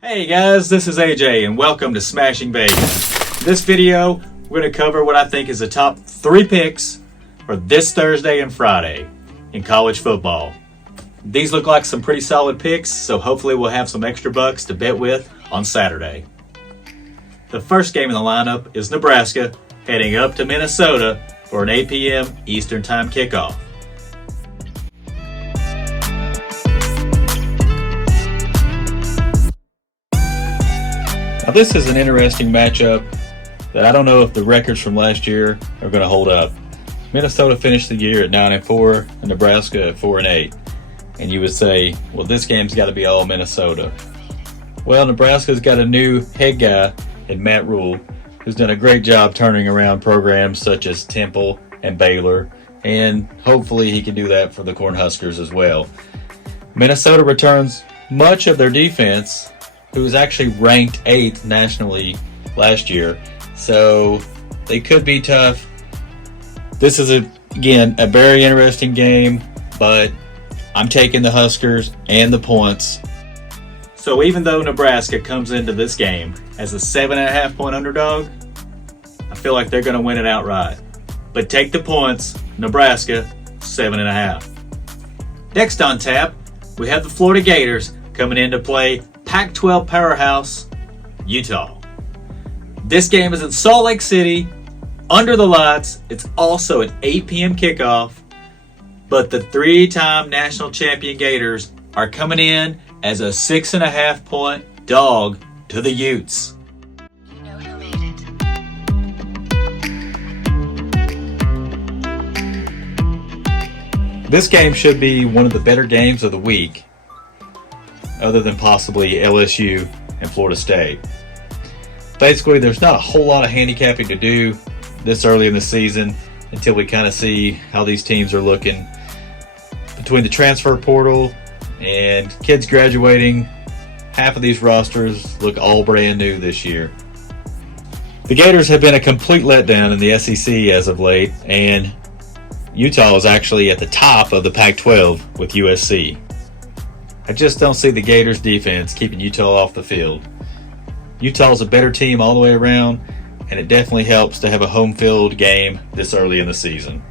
Hey guys, this is AJ and welcome to Smashing Vegas. In this video, we're going to cover what I think is the top 3 picks for this Thursday and Friday in college football. These look like some pretty solid picks, so hopefully we'll have some extra bucks to bet with on Saturday. The first game in the lineup is Nebraska heading up to Minnesota for an 8 p.m. Eastern Time kickoff. Now this is an interesting matchup that I don't know if the records from last year are going to hold up. Minnesota finished the year at 9-4 and Nebraska at 4-8. And you would say, well, this game's got to be all Minnesota. Well, Nebraska's got a new head guy in Matt Rule, who's done a great job turning around programs such as Temple and Baylor, and hopefully he can do that for the Cornhuskers as well. Minnesota returns much of their defense, who was actually ranked 8th nationally last year, so they could be tough. This is, again, a very interesting game, but I'm taking the Huskers and the points. So even though Nebraska comes into this game as a 7.5 point underdog, I feel like they're going to win it outright. But take the points, Nebraska, 7.5. Next on tap, we have the Florida Gators coming in to play Pac-12 powerhouse, Utah. This game is in Salt Lake City, under the lights. It's also an 8 p.m. kickoff, but the 3-time national champion Gators are coming in as a 6.5 point dog to the Utes. You know who made it. This game should be one of the better games of the week, other than possibly LSU and Florida State. Basically, there's not a whole lot of handicapping to do this early in the season until we kind of see how these teams are looking. Between the transfer portal and kids graduating, half of these rosters look all brand new this year. The Gators have been a complete letdown in the SEC as of late, and Utah is actually at the top of the Pac-12 with USC. I just don't see the Gators defense keeping Utah off the field. Utah's a better team all the way around, and it definitely helps to have a home field game this early in the season.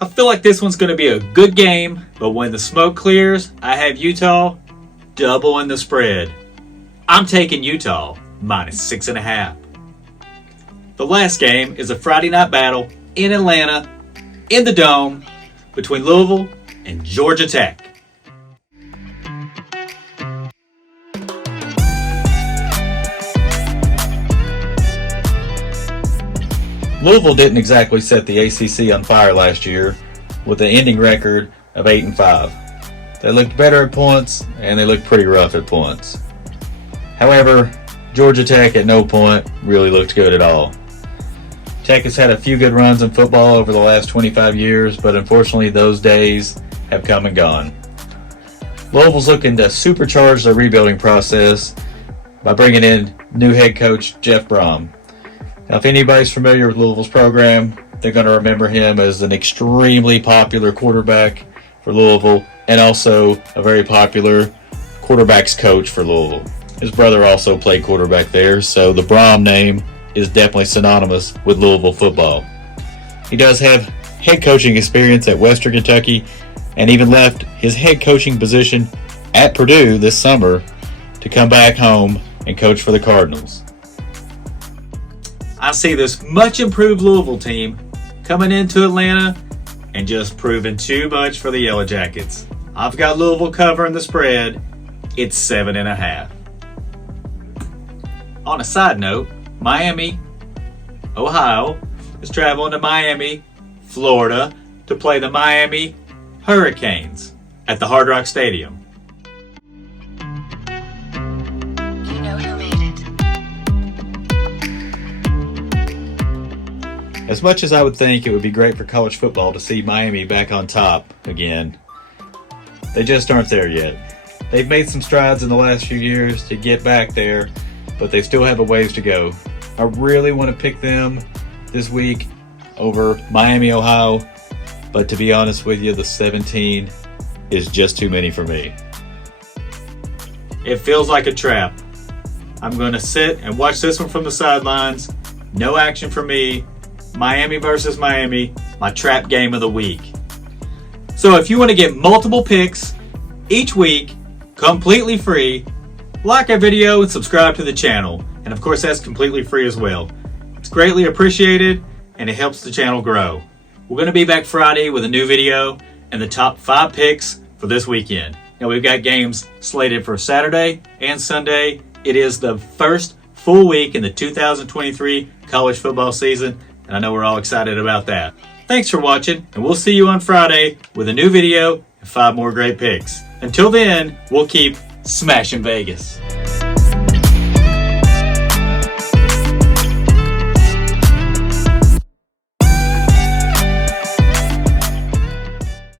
I feel like this one's going to be a good game, but when the smoke clears, I have Utah doubling the spread. I'm taking Utah minus 6.5. The last game is a Friday night battle in Atlanta, in the Dome, between Louisville and Georgia Tech. Louisville didn't exactly set the ACC on fire last year with an ending record of 8-5. They looked better at points, and they looked pretty rough at points. However, Georgia Tech at no point really looked good at all. Tech has had a few good runs in football over the last 25 years, but unfortunately those days have come and gone. Louisville's looking to supercharge their rebuilding process by bringing in new head coach Jeff Brom. Now, if anybody's familiar with Louisville's program, they're going to remember him as an extremely popular quarterback for Louisville and also a very popular quarterback's coach for Louisville. His brother also played quarterback there, so the Brom name is definitely synonymous with Louisville football. He does have head coaching experience at Western Kentucky and even left his head coaching position at Purdue this summer to come back home and coach for the Cardinals. I see this much improved Louisville team coming into Atlanta and just proving too much for the Yellow Jackets. I've got Louisville covering the spread. It's 7.5. On a side note, Miami, Ohio is traveling to Miami, Florida to play the Miami Hurricanes at the Hard Rock Stadium. You know who made it. As much as I would think it would be great for college football to see Miami back on top again, they just aren't there yet. They've made some strides in the last few years to get back there, but they still have a ways to go. I really want to pick them this week over Miami, Ohio, but to be honest with you, the 17 is just too many for me. It feels like a trap. I'm going to sit and watch this one from the sidelines. No action for me. Miami versus Miami, my trap game of the week. So if you want to get multiple picks each week, completely free, like our video and subscribe to the channel. And of course, that's completely free as well. It's greatly appreciated and it helps the channel grow. We're going to be back Friday with a new video and the top 5 picks for this weekend. Now we've got games slated for Saturday and Sunday. It is the first full week in the 2023 college football season, and I know we're all excited about that. Thanks for watching, and we'll see you on Friday with a new video and 5 more great picks. Until then, we'll keep smashing Vegas.